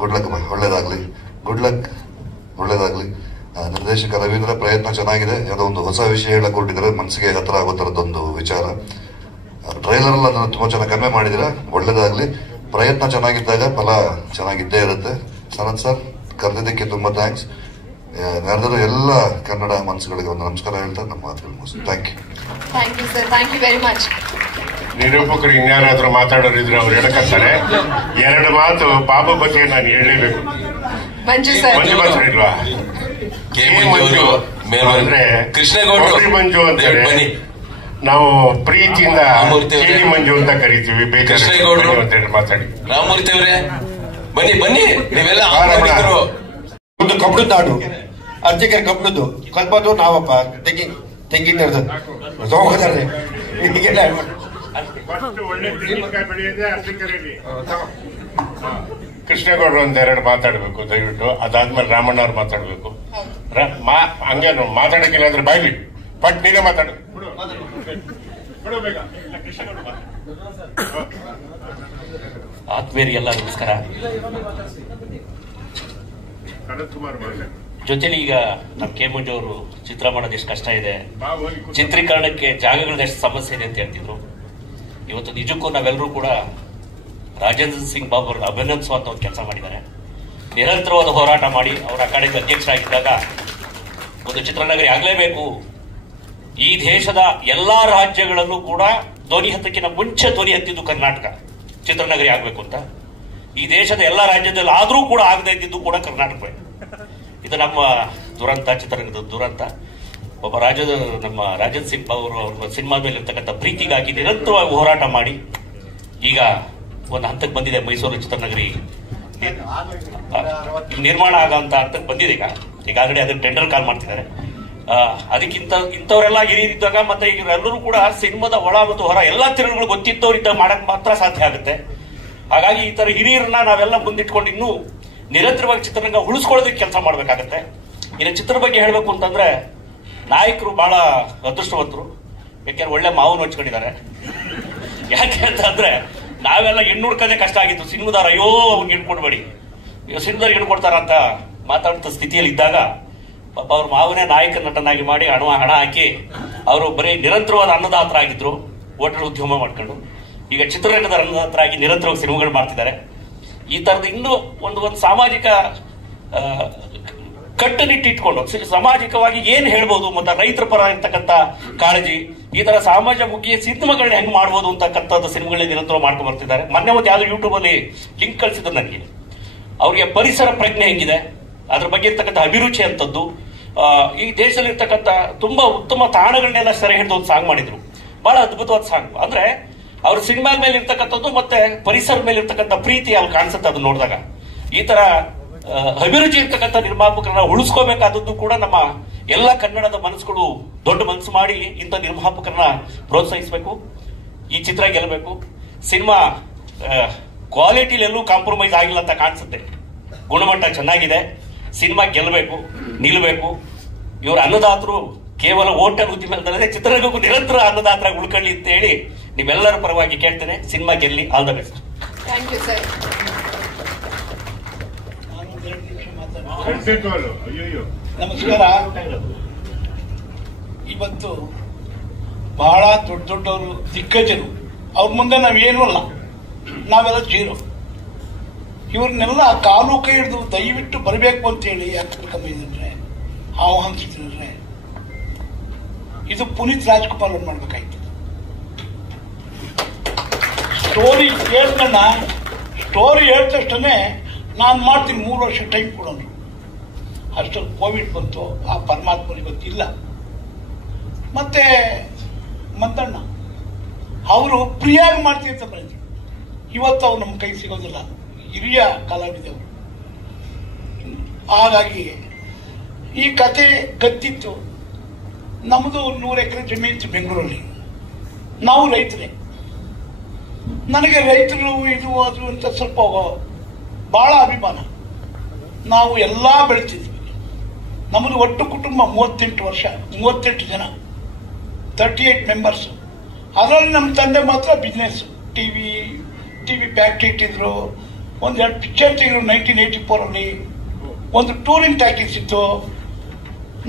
ಗುಡ್ ಲಕ್, ಒಳ್ಳೇದಾಗ್ಲಿ, ಗುಡ್ ಲಕ್, ಒಳ್ಳೇದಾಗ್ಲಿ. ನಿರ್ದೇಶಕ ರವೀಂದ್ರ ಪ್ರಯತ್ನ ಚೆನ್ನಾಗಿದೆ. ಯಾವುದೋ ಒಂದು ಹೊಸ ವಿಷಯ ಹೇಳಕ್ ಹೊರಟಿದ್ದಾರೆ, ಮನಸ್ಸಿಗೆ ಹತ್ರ ಆಗೋ ಥರದ್ದೊಂದು ವಿಚಾರ. ಟ್ರೈಲರ್ ಎಲ್ಲ ಅದನ್ನು ತುಂಬಾ ಚೆನ್ನಾಗಿ ಕಮ್ಮಿ ಮಾಡಿದಿರ, ಒಳ್ಳೇದಾಗ್ಲಿ. ಪ್ರಯತ್ನ ಚೆನ್ನಾಗಿದ್ದಾಗ ಫಲ ಚೆನ್ನಾಗಿದ್ದೇ ಇರುತ್ತೆ. ಸನತ್ ಸರ್ ಕರೆದಿದ್ದಕ್ಕೆ ತುಂಬಾ ಥ್ಯಾಂಕ್ಸ್. ನಡೆದಿರೋ ಎಲ್ಲ ಕನ್ನಡ ಮನಸ್ಸುಗಳಿಗೆ ಒಂದು ನಮಸ್ಕಾರ ಹೇಳ್ತಾ ನಮ್ಮ ಮಾತುಗಳು ಮುಗಿಸ್ತೀನಿ. Thank you. Thank you sir. Thank you very much. ನಿರೂಪಕರು ಇನ್ಯಾರಾದ್ರೂ ಮಾತಾಡೋರಿದ್ರೆ ಅವ್ರು ಹೇಳ್ಕಂತಾರೆ. ಎರಡು ಮಾತು ಬಾಬು ಬಗ್ಗೆ ನಾನು ಹೇಳಲೇಬೇಕು. ಮಂಜು ಸರ್, ಮಂಜು ಮಾತಾಡಿಲ್ವಾ? ಅಂದ್ರೆ ಕೃಷ್ಣಗೌಡ ಮಂಜು ಅಂತ ಹೇಳಿ ನಾವು ಪ್ರೀತಿಯಿಂದ ಕೇಳಿ ಮಂಜು ಅಂತ ಕರಿತೀವಿ. ಕೃಷ್ಣೇಗೌಡರು ಅಂತ ಹೇಳಿ ಮಾತಾಡಿ. ರಾಮಮೂರ್ತಿ ಅವರೇ ಬನ್ನಿ ಬನ್ನಿ, ನೀವೆಲ್ಲ ಒಂದು ಕಬ್ಬಳದ ನಾಡು, ಅರ್ಚಕರ ಕಬ್ಬಳದ್ದು ಕಲ್ಪದ್ದು ನಾವಪ್ಪ ತೆಂಗಿನ ಹೋಗೋದಾರೆ. ಕೃಷ್ಣೇಗೌಡರು ಒಂದೆರಡು ಮಾತಾಡ್ಬೇಕು ದಯವಿಟ್ಟು. ಅದಾದ್ಮೇಲೆ ರಾಮಣ್ಣ ಅವ್ರು ಮಾತಾಡ್ಬೇಕು. ಹಂಗೆ ಮಾತಾಡಕ್ಕಿಲ್ಲ ಅಂದ್ರೆ ಬಾಯ್ಲಿ ಪಟ್ ನೀನೇ ಮಾತಾಡು. ಆತ್ಮೀಯರಿಗೆಲ್ಲ ನಮಸ್ಕಾರ. ಜೊತೆಲಿ ಈಗ ನಮ್ಮ ಕೆ ಮಂಜು ಅವರು ಚಿತ್ರ ಮಾಡೋದು ಎಷ್ಟು ಕಷ್ಟ ಇದೆ, ಚಿತ್ರೀಕರಣಕ್ಕೆ ಜಾಗಗಳದ್ದು ಎಷ್ಟು ಸಮಸ್ಯೆ ಇದೆ ಅಂತ ಹೇಳ್ತಿದ್ರು. ಇವತ್ತು ನಿಜಕ್ಕೂ ನಾವೆಲ್ಲರೂ ಕೂಡ ರಾಜೇಂದ್ರ ಸಿಂಗ್ ಬಾಬು ಅವರು ಅಭಿನಂದಿಸುವಂತ ಒಂದು ಕೆಲಸ ಮಾಡಿದ್ದಾರೆ. ನಿರಂತರವಾದ ಹೋರಾಟ ಮಾಡಿ ಅವರ ಅಕಾಡೆಮಿ ಅಧ್ಯಕ್ಷರಾಗಿದ್ದಾಗ ಒಂದು ಚಿತ್ರನಗರಿ ಆಗಲೇಬೇಕು, ಈ ದೇಶದ ಎಲ್ಲಾ ರಾಜ್ಯಗಳಲ್ಲೂ ಕೂಡ ಧ್ವನಿ ಹತ್ತಕ್ಕಿಂತ ಮುಂಚೆ ಧ್ವನಿ ಹತ್ತಿದ್ದು ಕರ್ನಾಟಕ ಚಿತ್ರನಗರಿ ಆಗ್ಬೇಕು ಅಂತ. ಈ ದೇಶದ ಎಲ್ಲಾ ರಾಜ್ಯದಲ್ಲಿ ಆದ್ರೂ ಕೂಡ ಆಗದೆ ಇದ್ದಿದ್ದು ಕೂಡ ಕರ್ನಾಟಕವೇ. ಇದು ನಮ್ಮ ದುರಂತ, ಚಿತ್ರರಂಗದ ದುರಂತ. ಒಬ್ಬ ನಮ್ಮ ರಾಜೇಂದ್ರ ಸಿಂಗ್ ಬಾಬು ಅವರ ಸಿನಿಮಾ ಮೇಲೆ ಇರ್ತಕ್ಕಂಥ ಪ್ರೀತಿಗಾಗಿ ನಿರಂತರವಾಗಿ ಹೋರಾಟ ಮಾಡಿ ಈಗ ಒಂದು ಹಂತಕ್ಕೆ ಬಂದಿದೆ. ಮೈಸೂರು ಚಿತ್ರನಗರಿ ನಿರ್ಮಾಣ ಆಗಂತ ಹಂತಕ್ಕೆ ಬಂದಿದೆ. ಈಗಾಗಲೇ ಅದನ್ನ ಟೆಂಡರ್ ಕಾಲ್ ಮಾಡ್ತಿದ್ದಾರೆ. ಅದಕ್ಕಿಂತ ಇಂಥವರೆಲ್ಲ ಹಿರಿಯರಿದ್ದಾಗ ಮತ್ತೆ ಇವರೆಲ್ಲರೂ ಕೂಡ ಸಿನಿಮಾದ ಒಳ ಮತ್ತು ಹೊರ ಎಲ್ಲಾ ತಿರುಗಳು ಗೊತ್ತಿದ್ದವರಿದ್ದಾಗ ಮಾಡಕ್ ಮಾತ್ರ ಸಾಧ್ಯ ಆಗುತ್ತೆ. ಹಾಗಾಗಿ ಈ ತರ ಹಿರಿಯರನ್ನ ನಾವೆಲ್ಲ ಮುಂದಿಟ್ಕೊಂಡು ಇನ್ನೂ ನಿರಂತರವಾಗಿ ಚಿತ್ರರಂಗ ಉಳಿಸ್ಕೊಳ್ಳೋದಕ್ಕೆ ಕೆಲಸ ಮಾಡ್ಬೇಕಾಗತ್ತೆ. ಇನ್ನು ಚಿತ್ರ ಬಗ್ಗೆ ಹೇಳ್ಬೇಕು ಅಂತಂದ್ರೆ ನಾಯಕರು ಬಹಳ ಅದೃಷ್ಟವಂತರು. ಯಾಕೆಂದ್ರೆ ಒಳ್ಳೆ ಮಾವನು ಹಚ್ಕೊಂಡಿದ್ದಾರೆ. ಯಾಕೆ ಅಂತಂದ್ರೆ ನಾವೆಲ್ಲ ಹೆಣ್ಣು ಹುಡ್ಕೋದೇ ಕಷ್ಟ ಆಗಿತ್ತು. ಸಿನಿಮಾದಾರ ಅಯ್ಯೋ ಅವ್ನಿಗೆ ಹಿಡ್ಕೊಡ್ಬೇಡಿ, ಸಿನಿಮಾದವ್ರಿಗೆ ಹಿಡ್ಕೊಡ್ತಾರ ಅಂತ ಮಾತಾಡುತ್ತ ಸ್ಥಿತಿಯಲ್ಲಿ ಇದ್ದಾಗ ಪಾಪ ಅವ್ರ ಮಾವನೇ ನಾಯಕ ನಟನಾಗಿ ಮಾಡಿ ಹಣ ಹಾಕಿ ಅವರು ಬರೀ ನಿರಂತರವಾದ ಅನ್ನದಾತರಾಗಿದ್ರು. ಹೋಟೆಲ್ ಉದ್ಯಮ ಮಾಡ್ಕೊಂಡು ಈಗ ಚಿತ್ರರಂಗದ ಅನ್ನದಾತರಾಗಿ ನಿರಂತರವಾಗಿ ಸಿನಿಮಾಗಳು ಮಾಡ್ತಿದ್ದಾರೆ. ಈ ತರದ ಇನ್ನೂ ಒಂದು ಸಾಮಾಜಿಕ ಕಟ್ಟುನಿಟ್ಟಿಟ್ಕೊಂಡು ಸಾಮಾಜಿಕವಾಗಿ ಏನ್ ಹೇಳ್ಬೋದು ಮತ್ತೆ ರೈತರ ಪರ ಇರ್ತಕ್ಕಂಥ ಕಾಳಜಿ, ಈ ತರ ಸಮಾಜಮುಖಿ ಸಿನಿಮಾಗಳನ್ನ ಹೆಂಗ್ ಮಾಡ್ಬೋದು ಅಂತಕ್ಕಂಥದ್ದು ಸಿನಿಮಾಗಳನ್ನ ನಿರಂತರ ಮಾಡ್ಕೊಂಡು ಬರ್ತಿದ್ದಾರೆ. ಮೊನ್ನೆ ಒಂದು ಯಾವ್ದು ಯೂಟ್ಯೂಬ್ ಅಲ್ಲಿ ಲಿಂಕ್ ಕಳಿಸಿದ್ರು ನನಗೆ. ಅವ್ರಿಗೆ ಪರಿಸರ ಪ್ರಜ್ಞೆ ಹೆಂಗಿದೆ, ಅದ್ರ ಬಗ್ಗೆ ಇರ್ತಕ್ಕಂಥ ಅಭಿರುಚಿ ಅಂತದ್ದು, ಈ ದೇಶದಲ್ಲಿ ಇರ್ತಕ್ಕಂಥ ತುಂಬಾ ಉತ್ತಮ ತಾಣಗಳನ್ನೆಲ್ಲ ಸೆರೆ ಹಿಡಿದು ಒಂದು ಸಾಂಗ್ ಮಾಡಿದ್ರು. ಬಹಳ ಅದ್ಭುತವಾದ ಸಾಂಗ್. ಅಂದ್ರೆ ಅವ್ರ ಸಿನಿಮಾ ಮೇಲೆ ಇರ್ತಕ್ಕಂಥದ್ದು ಮತ್ತೆ ಪರಿಸರ ಮೇಲೆ ಇರ್ತಕ್ಕಂಥ ಪ್ರೀತಿ ಅಲ್ಲಿ ಕಾಣಿಸುತ್ತೆ ಅದನ್ನ ನೋಡಿದಾಗ. ಈ ತರ ಅಭಿರುಚಿ ಇರ್ತಕ್ಕಂಥ ನಿರ್ಮಾಪಕರನ್ನ ಉಳಿಸ್ಕೋಬೇಕಾದದ್ದು ಕೂಡ ನಮ್ಮ ಎಲ್ಲ ಕನ್ನಡದ ಮನಸ್ಸುಗಳು ದೊಡ್ಡ ಮನಸ್ಸು ಮಾಡಿ ಇಂಥ ನಿರ್ಮಾಪಕರನ್ನ ಪ್ರೋತ್ಸಾಹಿಸಬೇಕು. ಈ ಚಿತ್ರ ಗೆಲ್ಲಬೇಕು. ಸಿನಿಮಾ ಕ್ವಾಲಿಟಿಲಿ ಎಲ್ಲೂ ಕಾಂಪ್ರಮೈಸ್ ಆಗಿಲ್ಲ ಅಂತ ಕಾಣಿಸುತ್ತೆ. ಗುಣಮಟ್ಟ ಚೆನ್ನಾಗಿದೆ. ಸಿನಿಮಾ ಗೆಲ್ಲಬೇಕು, ನಿಲ್ಲಬೇಕು. ಇವ್ರ ಅನ್ನದಾತರು ಕೇವಲ ಹೋಟೆಲ್ ಉದ್ಯಮದಲ್ಲದೆ ಚಿತ್ರರಂಗಕ್ಕೂ ನಿರಂತರ ಅನ್ನದಾತರ ಉಳ್ಕೊಳ್ಳಿ ಅಂತ ಹೇಳಿ ನಿಮ್ಮೆಲ್ಲರ ಪರವಾಗಿ ಕೇಳ್ತೇನೆ. ಸಿನಿಮಾ ಗೆಲ್ಲಿ. All the best. Thank you sir. ನಮಸ್ಕಾರ. ಇವತ್ತು ಬಹಳ ದೊಡ್ಡ ದೊಡ್ಡವರು, ದಿಗ್ಗಜರು, ಅವ್ರ ಮುಂದೆ ನಾವೇನೂ ಅಲ್ಲ, ನಾವೆಲ್ಲ ಜೀರೋ. ಇವ್ರನ್ನೆಲ್ಲ ಕಾಲು ಕೈ ಹಿಡಿದು ದಯವಿಟ್ಟು ಬರಬೇಕು ಅಂತೇಳಿ ಯಾಕೆ ಕರ್ಕೊಂಬಂದ್ರೆ ಆಹ್ವಾನಿಸಿದ್ರೆ ಇದು ಪುನೀತ್ ರಾಜ್ಕುಮಾರ್ ಅವ್ರು ಮಾಡ್ಬೇಕಾಯ್ತು. ಸ್ಟೋರಿ ಹೇಳ್ತಷ್ಟೇ ನಾನು ಮಾಡ್ತೀನಿ, 3 ವರ್ಷ ಟೈಮ್ ಕೊಡೋರು. ಅಷ್ಟೊಂದು ಕೋವಿಡ್ ಬಂತು, ಆ ಪರಮಾತ್ಮನಿಗೆ ಗೊತ್ತಿಲ್ಲ. ಮತ್ತೆ ಮಂದಣ್ಣ ಅವರು ಪ್ರಿಯಾಗಿ ಮಾಡ್ತೀವಿ ಅಂತ ಬಂದ್ರು. ಇವತ್ತು ಅವ್ರು ನಮ್ಮ ಕೈ ಸಿಗೋದಿಲ್ಲ, ಹಿರಿಯ ಕಲಾವಿದವರು. ಹಾಗಾಗಿ ಈ ಕತೆ ಗತ್ತಿತ್ತು. ನಮ್ಮದು 100 ಎಕರೆ ಜಮೀನು ಬೆಂಗಳೂರಲ್ಲಿ. ನಾವು ರೈತರೇ. ನನಗೆ ರೈತರು ಇದು ಅದು ಅಂತ ಸ್ವಲ್ಪ ಬಹಳ ಅಭಿಮಾನ. ನಾವು ಎಲ್ಲ ಬೆಳಿತಿದ್ವಿ. ನಮ್ಮದು ಒಟ್ಟು ಕುಟುಂಬ 38 ವರ್ಷ, 38 ಜನ, 38 ಮೆಂಬರ್ಸ್. ಅದರಲ್ಲಿ ನಮ್ಮ ತಂದೆ ಮಾತ್ರ ಬಿಸ್ನೆಸ್, ಟಿವಿ ಫ್ಯಾಕ್ಟ್ರಿ ಇಟ್ಟಿದ್ರು. 1-2 ಪಿಕ್ಚರ್ ತೆಗೆದ್ರು 1984 ಒಂದು ಟೂರಿಂಗ್ ಟ್ಯಾಕ್ಟಿಕ್ಸ್ ಇತ್ತು.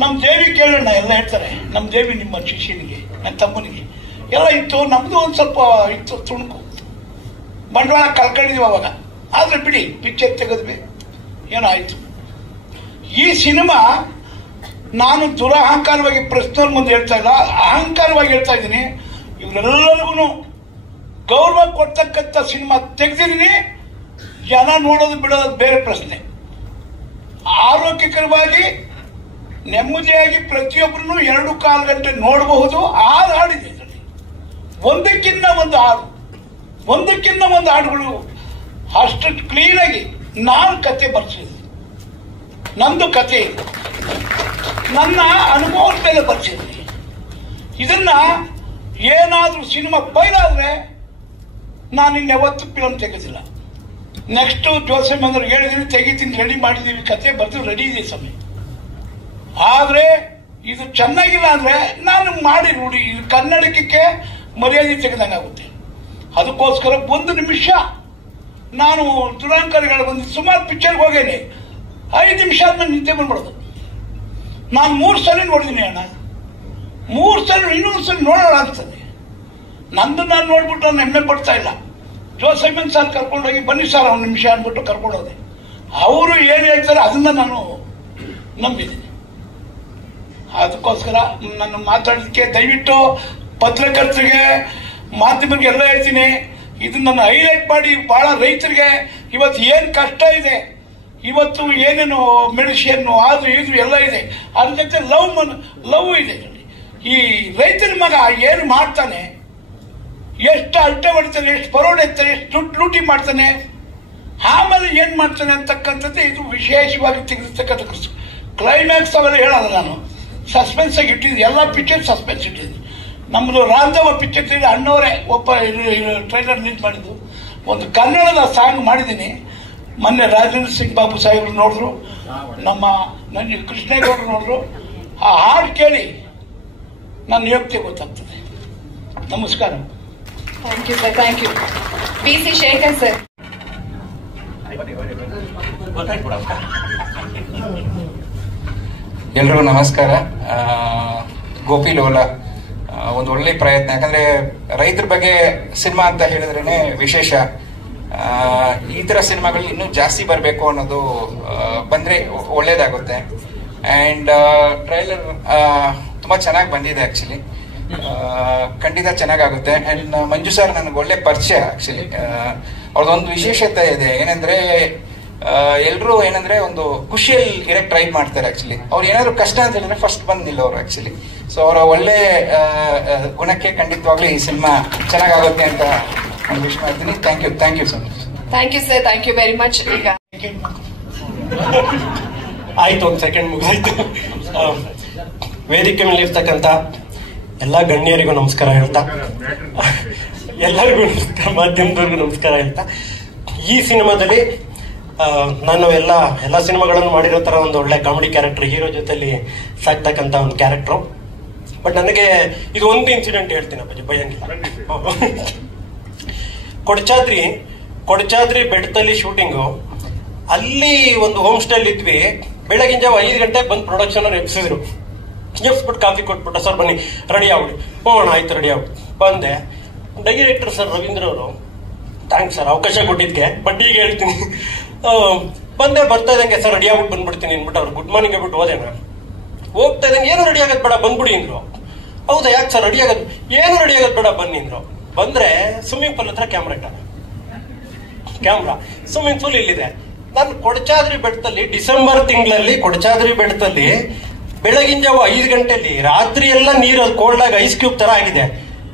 ನಮ್ಮ ದೇವಿ ಕೇಳೋಣ, ಎಲ್ಲ ಹೇಳ್ತಾರೆ. ನಮ್ಮ ದೇವಿ ನಿಮ್ಮ ಶಿಷ್ಯನಿಗೆ, ನನ್ನ ತಮ್ಮನಿಗೆ ಎಲ್ಲ ಇತ್ತು. ನಮ್ದು ಒಂದು ಸ್ವಲ್ಪ ಇತ್ತು ತುಣುಕು, ಬಂಡವಾಳ ಕಳ್ಕೊಂಡಿದ್ವಿ ಅವಾಗ. ಆದ್ರೆ ಬಿಡಿ, ಪಿಕ್ಚರ್ ತೆಗೆದ್ವಿ, ಏನೋ ಆಯ್ತು. ಈ ಸಿನಿಮಾ ನಾನು ದುರಹಂಕಾರವಾಗಿ ಪ್ರಶ್ನವ್ರ ಮುಂದೆ ಹೇಳ್ತಾ ಇಲ್ಲ, ಅಹಂಕಾರವಾಗಿ ಹೇಳ್ತಾ ಇದ್ದೀನಿ. ಇವರೆಲ್ಲರಿಗೂ ಗೌರವ ಕೊಡ್ತಕ್ಕಂಥ ಸಿನಿಮಾ ತೆಗೆದಿದ್ದೀನಿ. ಜನ ನೋಡೋದು ಬಿಡೋದು ಬೇರೆ ಪ್ರಶ್ನೆ. ಆರೋಗ್ಯಕರವಾಗಿ ನೆಮ್ಮದಿಯಾಗಿ ಪ್ರತಿಯೊಬ್ಬರನ್ನು 2-1/4 ಗಂಟೆ ನೋಡಬಹುದು. 6 ಹಾಡಿದೆ ಇದರಲ್ಲಿ, ಒಂದಕ್ಕಿಂತ ಒಂದು ಹಾಡುಗಳು ಅಷ್ಟು ಕ್ಲೀನಾಗಿ. ನಾನು ಕತೆ ಬರ್ಸಿದ್ದೆ, ನಂದು ಕತೆ ಇದೆ, ನನ್ನ ಅನುಭವದ ಮೇಲೆ ಬರ್ಸಿದ್ದೆ. ಇದನ್ನ ಏನಾದ್ರೂ ಸಿನಿಮಾ ಬೈಲಾದ್ರೆ ನಾನು ಇನ್ಯಾವತ್ತು ಫಿಲಮ್ ತೆಗೆದಿಲ್ಲ. ನೆಕ್ಸ್ಟ್ ಜೋಸೆಫ್ ಅಂದ್ರೆ ಹೇಳಿದೀನಿ, ತೆಗಿತೀನಿ, ರೆಡಿ ಮಾಡಿದೀವಿ, ಕತೆ ಬರ್ದು ರೆಡಿ ಇದೆ ಸಮಯ. ಆದ್ರೆ ಇದು ಚೆನ್ನಾಗಿಲ್ಲ ಅಂದ್ರೆ ನಾನು ಮಾಡಿ ರೂಢಿ, ಇದು ಕನ್ನಡಕ್ಕೆ ಮರ್ಯಾದೆ ತೆಗೆದಂಗಾಗುತ್ತೆ. ಅದಕ್ಕೋಸ್ಕರ 1 ನಿಮಿಷ ನಾನು ದುರಹಂಕಾರಿಗಳು ಬಂದು ಸುಮಾರು ಪಿಕ್ಚರ್ಗೆ ಹೋಗೇನೆ, 5 ನಿಮಿಷ ಆದ್ಮೇಲೆ ನಿದ್ದೆ ಬಂದ್ಬಿಡೋದು. ನಾನು 3 ಸಲ ನೋಡಿದ್ದೀನಿ ಅಣ್ಣ, 3 ಸಲ ಇನ್ನೊಂದು ಸಲ ನೋಡೋಣ ಅಂತದೆ. ನಂದು ನಾನು ನೋಡ್ಬಿಟ್ಟು ನಾನು ಹೆಮ್ಮೆ ಪಡ್ತಾ ಇಲ್ಲ. ಜೋಸೆಫನ್ ಸರ್ ಕರ್ಕೊಂಡೋಗಿ ಬನ್ನಿ ಸರ್ 1 ನಿಮಿಷ ಅಂದ್ಬಿಟ್ಟು ಕರ್ಕೊಂಡೋದೆ. ಅವರು ಏನು ಹೇಳ್ತಾರೆ ಅದನ್ನ ನಾನು ನಂಬಿದ್ದೀನಿ. ಅದಕ್ಕೋಸ್ಕರ ನಾನು ಮಾತಾಡೋದಕ್ಕೆ ದಯವಿಟ್ಟು ಪತ್ರಕರ್ತರಿಗೆ, ಮಾಧ್ಯಮರಿಗೆ ಎಲ್ಲ ಹೇಳ್ತೀನಿ, ಇದನ್ನ ಹೈಲೈಟ್ ಮಾಡಿ. ಬಹಳ ರೈತರಿಗೆ ಇವತ್ತು ಏನ್ ಕಷ್ಟ ಇದೆ, ಇವತ್ತು ಏನೇನು ಮೆಡಿಸಿನ್ ಅದು ಇದು ಎಲ್ಲ ಇದೆ, ಅದ್ರ ಜೊತೆ ಲವ್ ಇದೆ. ಈ ರೈತರ ಮಗ ಏನು ಮಾಡ್ತಾನೆ, ಎಷ್ಟು ಅಲ್ಟೆ ಹೊಡಿತಾನೆ, ಎಷ್ಟು ಪರೋಡೆ ಇರ್ತಾನೆ, ಎಷ್ಟು ದುಡ್ಡು ಲೂಟಿ ಮಾಡ್ತಾನೆ, ಆಮೇಲೆ ಏನ್ ಮಾಡ್ತಾನೆ ಅಂತಕ್ಕಂಥದ್ದು ಇದು ವಿಶೇಷವಾಗಿ ತೆಗೆದಿರ್ತಕ್ಕಂಥ ಕ್ಲೈಮ್ಯಾಕ್ಸ್ ಅವೆಲ್ಲ ಹೇಳೋದು. ನಾನು ಸಸ್ಪೆನ್ಸ್ ಆಗಿ ಇಟ್ಟಿದ್ದೀನಿ, ಎಲ್ಲ ಪಿಕ್ಚರ್ ಸಸ್ಪೆನ್ಸ್ ಇಟ್ಟಿದ್ದೀನಿ. ನಮ್ಮದು ರಾಂಧವ ಪಿಕ್ಚರ್ ಅಣ್ಣವರೇ ಒಬ್ಬ ಟ್ರೈಲರ್ ರಿಲೀಸ್ ಮಾಡಿದ್ದು. ಒಂದು ಕನ್ನಡದ ಸಾಂಗ್ ಮಾಡಿದ್ದೀನಿ. ಮೊನ್ನೆ ರಾಜೇಂದ್ರ ಸಿಂಗ್ ಬಾಬು ಸಾಹೇಬ್ರು ನೋಡಿದ್ರು, ನಮ್ಮ ನನ್ನ ಕೃಷ್ಣೇಗೌಡರು ನೋಡಿದ್ರು. ಆ ಹಾಡು ಕೇಳಿ ನನ್ನ ಯೋಗ್ಯತೆ ಗೊತ್ತಾಗ್ತದೆ. ನಮಸ್ಕಾರ. Thank you sir. Thank you. BC Shekhar sir. ಎಲ್ರಿಗೂ ನಮಸ್ಕಾರ. ಗೋಪಿ ಲೋಲಾ ಒಂದು ಒಳ್ಳೆ ಪ್ರಯತ್ನ. ಯಾಕಂದ್ರೆ ರೈತರ ಬಗ್ಗೆ ಸಿನಿಮಾ ಅಂತ ಹೇಳಿದ್ರೇನೆ ವಿಶೇಷ. ಈ ತರ ಸಿನಿಮಾಗಳು ಇನ್ನೂ ಜಾಸ್ತಿ ಬರಬೇಕು ಅನ್ನೋದು ಬಂದ್ರೆ ಒಳ್ಳೇದಾಗುತ್ತೆ. ಅಂಡ್ ಟ್ರೈಲರ್ ತುಂಬಾ ಚೆನ್ನಾಗಿ ಬಂದಿದೆ. ಆಕ್ಚುಲಿ ಖಂಡಿತ ಚೆನ್ನಾಗಾಗುತ್ತೆ. ಅಂಡ್ ಮಂಜು ಸರ್ ನನಗೆ ಒಳ್ಳೆ ಪರಿಚಯ. ಆಕ್ಚುಲಿ ಅವ್ರದ್ದೊಂದು ವಿಶೇಷತೆ ಇದೆ, ಏನಂದ್ರೆ ಎಲ್ರು ಏನಂದ್ರೆ ಒಂದು ಖುಷಿಯಲ್ಲಿ ಇರಕ್ ಟ್ರೈ ಮಾಡ್ತಾರೆ. ಆಕ್ಚುಲಿ ಅವ್ರು ಏನಾದ್ರು ಕಷ್ಟ ಅಂತ ಹೇಳಿದ್ರೆ ಫಸ್ಟ್ ಬಂದ್ ನಿಲ್ಲೋರು ಆಕ್ಚುಲಿ. ಸೊ ಅವರ ಒಳ್ಳೆ ಗುಣಕ್ಕೆ ಖಂಡಿತವಾಗ್ಲೂ ಈ ಸಿನಿಮಾ ಚೆನ್ನಾಗಾಗುತ್ತೆ ಅಂತ ನಾನು ವಿಶ್ ಮಾಡ್ತೀನಿ. Thank you so much. Thank you sir. Thank you very much. ಈಗ ಆಯ್ತು, ಒಂದು ಸೆಕೆಂಡ್ ಮುಗಿದಾಯ್ತು. ವೇದಿಕೆ ಮೇಲೆ ಇರ್ತಕ್ಕಂಥ ಎಲ್ಲ ಗಣ್ಯರಿಗೂ ನಮಸ್ಕಾರ ಹೇಳ್ತಾ, ಎಲ್ಲರಿಗೂ ನಮಸ್ಕಾರ, ಮಾಧ್ಯಮದವ್ರಿಗೂ ನಮಸ್ಕಾರ ಹೇಳ್ತಾ, ಈ ಸಿನಿಮಾದಲ್ಲಿ ನಾನು ಎಲ್ಲ ಸಿನಿಮಾಗಳನ್ನು ಮಾಡಿರೋ ತರ ಒಂದು ಒಳ್ಳೆ ಕಾಮಿಡಿ ಕ್ಯಾರೆಕ್ಟರ್, ಹೀರೋ ಜೊತೆಲಿ ಸಾಕ್ತಕ್ಕಂಥ ಒಂದು ಕ್ಯಾರೆಕ್ಟ್ರು. ಬಟ್ ನನಗೆ ಇದು ಒಂದು ಇನ್ಸಿಡೆಂಟ್ ಹೇಳ್ತೀನಿ ಅಪ್ಪಾಜಿ, ಭಯಂಗಿಲ್ಲ. ಕೊಡಚಾದ್ರಿ ಬೆಟ್ಟದಲ್ಲಿ ಶೂಟಿಂಗು, ಅಲ್ಲಿ ಒಂದು ಹೋಮ್ ಸ್ಟೈಲ್ ಇದ್ವಿ. ಬೆಳಗಿನ ಜಾವ 5 ಗಂಟೆಗೆ ಬಂದು ಪ್ರೊಡಕ್ಷನ್ ಅವ್ರು ಎಬ್ಸಿದ್ರು. ಎಬ್ಸ್ಬಿಟ್ಟು ಕಾಫಿ ಕೊಟ್ಬಿಟ್ಟು, ಸರ್ ಬನ್ನಿ ರೆಡಿ ಆಗ್ಬಿಡಿ. ಹೋಗೋಣ, ಆಯ್ತು ರೆಡಿ ಆಗ್ಬಿಟ್ಟು ಬಂದೆ. ಡೈರೆಕ್ಟರ್ ಸರ್ ರವೀಂದ್ರ ಅವರು, ಥ್ಯಾಂಕ್ಸ್ ಸರ್ ಅವಕಾಶ ಕೊಟ್ಟಿದ್ಕೆ, ಬಟ್ ಈಗ ಹೇಳ್ತೀನಿ. ಬಂದೆ, ಬರ್ತಾ ಇದ್ದಂಗೆ ಸರ್ ರೆಡಿ ಆಗ್ಬಿಟ್ಟು ಬಂದ್ಬಿಡ್ತೀನಿ ಅಂದ್ಬಿಟ್ಟು ಅವ್ರು ಗುಡ್ ಮಾರ್ನಿಂಗ್ ಹೇಳ್ಬಿಟ್ಟು ಹೋದೇನ. ಹೋಗ್ತಾ ಇದ್ದಂಗೆ ಏನು ರೆಡಿ ಆಗೋದು ಬೇಡ ಬಂದ್ಬಿಡಿ ಅಂದ್ರು. ಹೌದಾ, ಯಾಕೆ ಸರ್ ರೆಡಿ ಆಗೋದು? ಏನು ರೆಡಿ ಆಗೋದು ಬೇಡ ಬನ್ನಿ ಅಂದ್ರು. ಬಂದ್ರೆ ಸ್ವಿಮ್ಮಿಂಗ್ ಪೂಲ್ ಹತ್ರ ಕ್ಯಾಮ್ರಾ ಸ್ವಿಮ್ಮಿಂಗ್ ಪೂಲ್ ಇಲ್ಲಿದೆ. ನಾನು ಕೊಡಚಾದ್ರಿ ಬೆಟ್ಟದಲ್ಲಿ ಡಿಸೆಂಬರ್ ತಿಂಗಳಲ್ಲಿ ಕೊಡಚಾದ್ರಿ ಬೆಟ್ಟದಲ್ಲಿ ಬೆಳಗಿನ ಜಾವ 5 ಗಂಟೆಲಿ ರಾತ್ರಿ ಎಲ್ಲ ನೀರು ಕೋಲ್ಡಾಗಿ ಐಸ್ ಕ್ಯೂಬ್ ತರ ಆಗಿದೆ.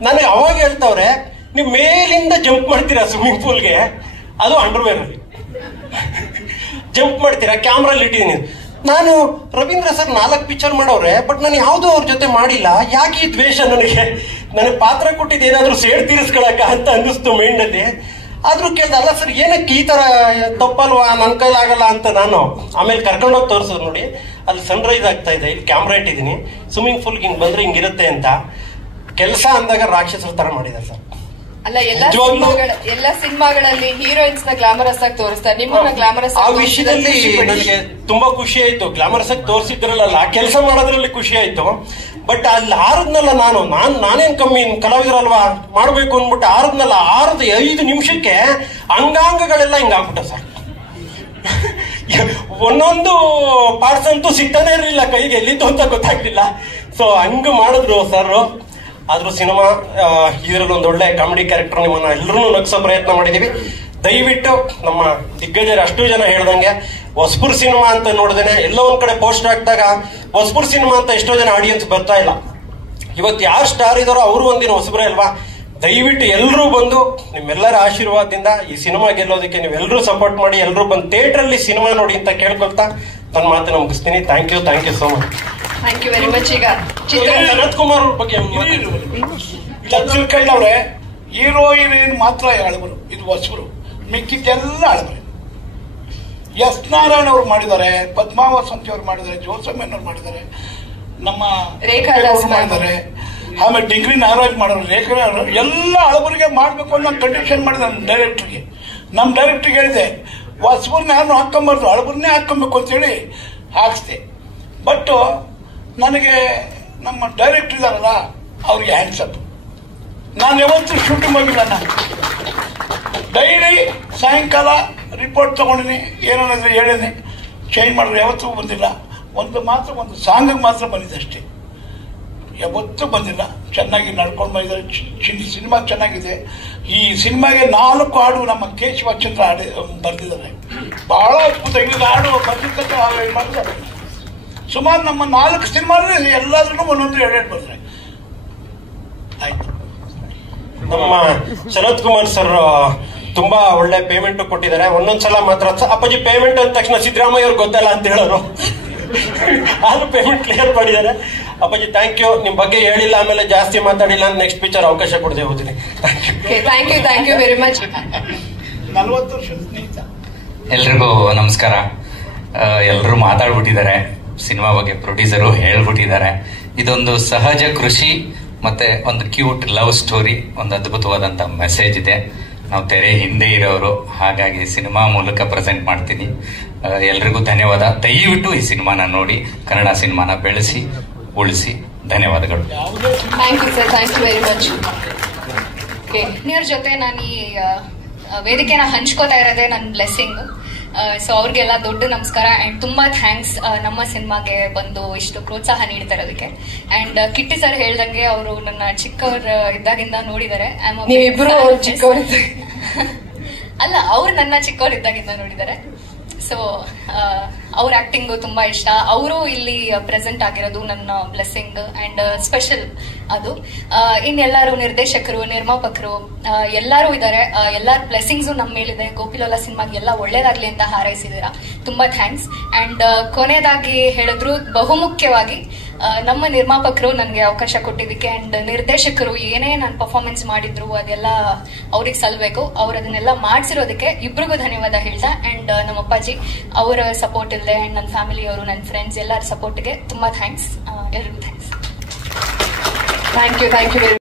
ನನಗೆ ಅವಾಗ ಹೇಳ್ತಾವ್ರೆ, ನೀವು ಮೇಲಿಂದ ಜಂಪ್ ಮಾಡ್ತೀರಾ ಸ್ವಿಮ್ಮಿಂಗ್ ಪೂಲ್ಗೆ, ಅದು ಅಂಡರ್ವೇರ್ ಅಲ್ಲಿ ಜಂಪ್ ಮಾಡ್ತೀರಾ, ಕ್ಯಾಮ್ರಲ್ಲಿ ಇಟ್ಟಿದ್ದೀನಿ. ನಾನು ರವೀಂದ್ರ ಸರ್ 4 ಪಿಕ್ಚರ್ ಮಾಡವ್ರೆ, ಬಟ್ ನಾನು ಯಾವ್ದು ಅವ್ರ ಜೊತೆ ಮಾಡಿಲ್ಲ, ಯಾಕೆ ಈ ದ್ವೇಷ ನನಗೆ ಪಾತ್ರ ಕೊಟ್ಟಿದ್ದು ಏನಾದ್ರು ಸೇಡ್ ತೀರಿಸ್ಕೊಳಕ ಅಂತ ಅನ್ನಿಸ್ತು ಮೈಂಡಲ್ಲಿ. ಆದ್ರೂ ಕೇಳ್ದೆ, ಅಲ್ಲ ಸರ್ ಏನಕ್ಕೆ ಈ ತರ ತಪ್ಪಲ್ವಾ, ನನ್ನ ಕೈಲಾಗಲ್ಲ ಅಂತ ನಾನು. ಆಮೇಲೆ ಕರ್ಕೊಂಡೋಗಿ ತೋರಿಸೋದು, ನೋಡಿ ಅಲ್ಲಿ ಸನ್ರೈಸ್ ಆಗ್ತಾ ಇದೆ, ಇಲ್ಲಿ ಕ್ಯಾಮ್ರಾ ಇಟ್ಟಿದ್ದೀನಿ, ಸ್ವಿಮ್ಮಿಂಗ್ ಪೂಲ್ಗೆ ಹಿಂಗ್ ಬಂದ್ರೆ ಹಿಂಗಿರುತ್ತೆ ಅಂತ. ಕೆಲಸ ಅಂದಾಗ ರಾಕ್ಷಸರ ತರ ಮಾಡಿದ್ದಾರೆ ಸರ್. ಅಲ್ಲ, ಎಲ್ಲ ಸಿನಿಮಾಗಳಲ್ಲಿ ಹೀರೋಯಿನ್ಸ್ ನ ಗ್ಲಾಮರಸ್ ಆಗಿ ತೋರಿಸ್ತಾರೆ, ನಿಮ್ಮನ್ನ ಗ್ಲಾಮರಸ್ ಆ ವಿಷಯದಲ್ಲಿ ನನಗೆ ತುಂಬಾ ಖುಷಿ ಆಯ್ತು. ಗ್ಲಾಮರಸ್ ಆಗಿ ತೋರಿಸಿದ್ರಲ್ಲ, ಕೆಲಸ ಮಾಡೋದ್ರಲ್ಲಿ ಖುಷಿ ಆಯ್ತು. ಬಟ್ ಅಲ್ಲಿ ಆರದ್ನಲ್ಲ, ನಾನೇನ್ ಕಮ್ಮಿ ಕಲಾವಿದರಲ್ವಾ, ಮಾಡ್ಬೇಕು ಅಂದ್ಬಿಟ್ಟು ಆರದ್ನಲ್ಲ, 5 ನಿಮಿಷಕ್ಕೆ ಅಂಗಾಂಗಗಳೆಲ್ಲ ಹಿಂಗಾಗ್ಬಿಟ್ಟ ಸರ್. ಒಂದೊಂದು ಪಾರ್ಟ್ಸ್ ಅಂತೂ ಸಿಗ್ತಾನೆ ಇರಲಿಲ್ಲ ಕೈಗೆ, ಎಲ್ಲಿದ್ದು ಅಂತ ಗೊತ್ತಾಗ್ಲಿಲ್ಲ. ಸೊ ಹಂಗ ಮಾಡಿದ್ರು ಸರ್. ಆದ್ರೂ ಸಿನಿಮಾ ಇದರಲ್ಲಿ ಒಂದು ಒಳ್ಳೆ ಕಾಮಿಡಿ ಕ್ಯಾರೆಕ್ಟರ್, ನಿಮ್ಮನ್ನ ಎಲ್ಲರೂ ನಗ್ಸೋ ಪ್ರಯತ್ನ ಮಾಡಿದೀವಿ. ದಯವಿಟ್ಟು ನಮ್ಮ ದಿಗ್ಗಜರು ಅಷ್ಟು ಜನ ಹೇಳ್ದಂಗೆ ಹೊಸಪುರ್ ಸಿನಿಮಾ ಅಂತ ನೋಡಿದೇನೆ ಎಲ್ಲೋ ಒಂದ್ ಕಡೆ ಪೋಸ್ಟ್ ಹಾಕಿದಾಗ ಹೊಸಪುರ್ ಸಿನಿಮಾ ಅಂತ ಎಷ್ಟೋ ಜನ ಆಡಿಯನ್ಸ್ ಬರ್ತಾ ಇಲ್ಲ. ಇವತ್ತು ಯಾರು ಸ್ಟಾರ್ ಇದಾರೋ ಅವರು ಒಂದಿನ ಹೊಸಬ್ರೆ ಅಲ್ವಾ. ದಯವಿಟ್ಟು ಎಲ್ಲರೂ ಬಂದು ನಿಮ್ಮೆಲ್ಲರ ಆಶೀರ್ವಾದದಿಂದ ಈ ಸಿನಿಮಾ ಗೆಲ್ಲೋದಕ್ಕೆ ನೀವೆಲ್ಲರೂ ಸಪೋರ್ಟ್ ಮಾಡಿ, ಎಲ್ಲರೂ ಬಂದು ಥಿಯೇಟರ್ ಅಲ್ಲಿ ಸಿನಿಮಾ ನೋಡಿ ಅಂತ ಕೇಳ್ಕೊಳ್ತಾ ನನ್ನ ಮಾತನ್ನ ಮುಗಿಸ್ತೀನಿ. Thank you so much. Thank you very much. ಈಗ ಸನತ್ ಕುಮಾರ್ ಅವ್ರ ಬಗ್ಗೆ ತಿಳ್ಕೊಂಡವ್ರೆ, ಹೀರೋ ಹೀರೋಯಿನ್ ಮಾತ್ರ ಹಳಬರು, ಇದು ಹೊಸಬರು, ಮಿಕ್ಕಿದ್ದೆಲ್ಲ ಹಳಬರು. ಎಸ್ ನಾರಾಯಣ ಅವ್ರು ಮಾಡಿದ್ದಾರೆ, ಪದ್ಮಾ ವಸಂತಿ ಅವ್ರು ಮಾಡಿದ್ದಾರೆ, ಜೋಸಮ್ಮನ್ ಅವ್ರು ಮಾಡಿದ್ದಾರೆ, ನಮ್ಮ ರೇಖಾ ಮಾಡಿದ್ದಾರೆ, ಆಮೇಲೆ ಡಿಗ್ರಿ ನಾಗರಾಜ್ ಮಾಡೋರು, ರೇಖಾ ಎಲ್ಲ ಹಳಬರಿಗೆ ಮಾಡ್ಬೇಕು ಅನ್ನೋ ಕಂಡೀಷನ್ ಮಾಡಿದ ನಮ್ಮ ಡೈರೆಕ್ಟ್ರಿಗೆ ಹೇಳಿದೆ, ಹೊಸಬರ್ನ ಯಾರು ಹಾಕೊಂಬಾರ್ದು, ಹಳಬರ್ನೇ ಹಾಕೊಬೇಕು ಅಂತೇಳಿ ಹಾಕ್ಸ್ದೆ. ಬಟ್ ನನಗೆ ನಮ್ಮ ಡೈರೆಕ್ಟರ್ ಇದಾರಲ್ಲ ಅವ್ರಿಗೆ ಹ್ಯಾಂಡ್ಸಪ್. ನಾನು ಯಾವತ್ತೂ ಶೂಟಿಂಗ್ ಹೋಗಿಲ್ಲ, ನಾನು ಡೈಲಿ ಸಾಯಂಕಾಲ ರಿಪೋರ್ಟ್ ತಗೊಂಡಿನಿ, ಏನಾದ್ರೆ ಹೇಳಿನಿ, ಚೇಂಜ್ ಮಾಡಿದ್ರೆ ಯಾವತ್ತೂ ಬಂದಿಲ್ಲ. ಒಂದು ಸಾಂಗಿಗೆ ಮಾತ್ರ ಬಂದಿದೆ ಅಷ್ಟೇ, ಯಾವತ್ತೂ ಬಂದಿಲ್ಲ. ಚೆನ್ನಾಗಿ ನಡ್ಕೊಂಡು ಬಂದಿದ್ದಾರೆ. ಸಿನಿಮಾ ಚೆನ್ನಾಗಿದೆ. ಈ ಸಿನಿಮಾಗೆ 4 ಹಾಡು ನಮ್ಮ ಕೇಶವಚಂದ್ರ ಬರೆದಿದ್ದಾರೆ, ಬಹಳ ಅದ್ಭುತ. ಈಗ ಹಾಡು ಬರ್ದಿದ್ದಾರೆ ಸುಮಾರು ನಮ್ಮ 4 ಸಿನಿಮಾ ಎಲ್ಲಾದ್ರೂ ಒಂದೊಂದು 2 ಬರ್ತಾರೆ. ಆಯ್ತು. ನಮ್ಮ ಸನತ್ ಕುಮಾರ್ ಸರ್ ತುಂಬಾ ಒಳ್ಳೆ ಪೇಮೆಂಟ್ ಕೊಟ್ಟಿದ್ದಾರೆ. ಒಂದೊಂದ್ಸಲ ಮಾತ್ರ ಅಪ್ಪಾಜಿ ಪೇಮೆಂಟ್ ಅಂದ ತಕ್ಷಣ ಸಿದ್ದರಾಮಯ್ಯ ಅವ್ರಿಗೆ ಗೊತ್ತಲ್ಲ ಅಂತ ಹೇಳೋರು, ಆದ್ರೂ ಪೇಮೆಂಟ್ ಕ್ಲಿಯರ್ ಮಾಡಿದ್ದಾರೆ. ಅಪ್ಪಾಜಿ ಥ್ಯಾಂಕ್ ಯು. ನಿಮ್ ಬಗ್ಗೆ ಹೇಳಿಲ್ಲ, ಆಮೇಲೆ ಜಾಸ್ತಿ ಮಾತಾಡಿಲ್ಲ, ನೆಕ್ಸ್ಟ್ ಪಿಕ್ಚರ್ ಅವಕಾಶ ಕೊಡದೆ ಹೋಗ್ತೀನಿ. Thank you very much. 40 ವರ್ಷ ಸ್ನೇಹಿತ. ಎಲ್ರಿಗೂ ನಮಸ್ಕಾರ. ಎಲ್ಲರೂ ಮಾತಾಡ್ಬಿಟ್ಟಿದ್ದಾರೆ, ಸಿನಿಮಾ ಬಗ್ಗೆ ಪ್ರೊಡ್ಯೂಸರು ಹೇಳ್ಬಿಟ್ಟಿದ್ದಾರೆ. ಇದೊಂದು ಸಹಜ ಕೃಷಿ ಮತ್ತೆ ಒಂದು ಕ್ಯೂಟ್ ಲವ್ ಸ್ಟೋರಿ, ಒಂದು ಅದ್ಭುತವಾದಂತ ಮೆಸೇಜ್ ಇದೆ. ನಾವು ತೆರೆ ಹಿಂದೆ ಇರೋರು, ಹಾಗಾಗಿ ಸಿನಿಮಾ ಮೂಲಕ ಪ್ರೆಸೆಂಟ್ ಮಾಡ್ತೀನಿ. ಎಲ್ರಿಗೂ ಧನ್ಯವಾದ. ದಯವಿಟ್ಟು ಈ ಸಿನಿಮಾನ ನೋಡಿ, ಕನ್ನಡ ಸಿನಿಮಾನ ಬೆಳೆಸಿ ಉಳಿಸಿ. ಧನ್ಯವಾದಗಳು. Thank you sir, thank you very much. ಇವ್ರ ಜೊತೆ ನಾನು ಈ ವೇದಿಕೆನ ಹಂಚ್ಕೋತಾ ಇರೋದೇ ನನ್ನ ಬ್ಲೆಸ್ಸಿಂಗ್. ಸೊ ಅವ್ರಿಗೆಲ್ಲ ದೊಡ್ಡ ನಮಸ್ಕಾರ ಅಂಡ್ ತುಂಬಾ ಥ್ಯಾಂಕ್ಸ್ ನಮ್ಮ ಸಿನಿಮಾಗೆ ಬಂದು ಇಷ್ಟು ಪ್ರೋತ್ಸಾಹ ನೀಡ್ತಾ ಇರೋದಕ್ಕೆ. ಅಂಡ್ ಕಿಟ್ಟಿ ಸರ್ ಹೇಳ್ದಂಗೆ ಅವರು ನನ್ನ ಚಿಕ್ಕವರ ಇದ್ದಾಗಿಂದ ನೋಡಿದ್ದಾರೆ. ಅಲ್ಲ, ಅವ್ರು ನನ್ನ ಚಿಕ್ಕವರಿದ್ದಾಗಿಂದ ನೋಡಿದ್ದಾರೆ. ಸೊ ಅವ್ರ ಆಕ್ಟಿಂಗ್ ತುಂಬಾ ಇಷ್ಟ. ಅವರು ಇಲ್ಲಿ ಪ್ರೆಸೆಂಟ್ ಆಗಿರೋದು ನನ್ನ ಬ್ಲೆಸ್ಸಿಂಗ್ ಅಂಡ್ ಸ್ಪೆಷಲ್ ಅದು. ಇನ್ನೆಲ್ಲರೂ ನಿರ್ದೇಶಕರು, ನಿರ್ಮಾಪಕರು ಎಲ್ಲರೂ ಇದ್ದಾರೆ. ಎಲ್ಲರ ಬ್ಲೆಸ್ಸಿಂಗ್ಸು ನಮ್ಮ ಮೇಲಿದೆ. ಗೋಪಿಲೋಲ ಸಿನಿಮಾಗೆ ಎಲ್ಲ ಒಳ್ಳೇದಾಗ್ಲಿ ಅಂತ ಹಾರೈಸಿದ್ದೀರಾ, ತುಂಬಾ ಥ್ಯಾಂಕ್ಸ್. ಅಂಡ್ ಕೊನೆಯದಾಗಿ ಹೇಳಿದ್ರು, ಬಹುಮುಖ್ಯವಾಗಿ ನಮ್ಮ ನಿರ್ಮಾಪಕರು ನನಗೆ ಅವಕಾಶ ಕೊಟ್ಟಿದ್ದಕ್ಕೆ ಅಂಡ್ ನಿರ್ದೇಶಕರು ಏನೇ ನಾನು ಪರ್ಫಾರ್ಮೆನ್ಸ್ ಮಾಡಿದ್ರು ಅದೆಲ್ಲ ಅವ್ರಿಗೆ ಸಲ್ಬೇಕು. ಅವ್ರು ಅದನ್ನೆಲ್ಲ ಮಾಡಿಸಿರೋದಕ್ಕೆ ಇಬ್ರಿಗೂ ಧನ್ಯವಾದ ಹೇಳ್ತಾ, ಅಂಡ್ ನಮ್ಮ ಅಪ್ಪಾಜಿ ಅವರ ಸಪೋರ್ಟ್ ಇಲ್ಲದೆ ಅಂಡ್ ನನ್ನ ಫ್ಯಾಮಿಲಿಯವರು, ನನ್ನ ಫ್ರೆಂಡ್ಸ್ ಎಲ್ಲರ ಸಪೋರ್ಟ್ಗೆ ತುಂಬಾ ಥ್ಯಾಂಕ್ಸ್. ಎಲ್ರಿಗೂ ಥ್ಯಾಂಕ್ಸ್. Thank you.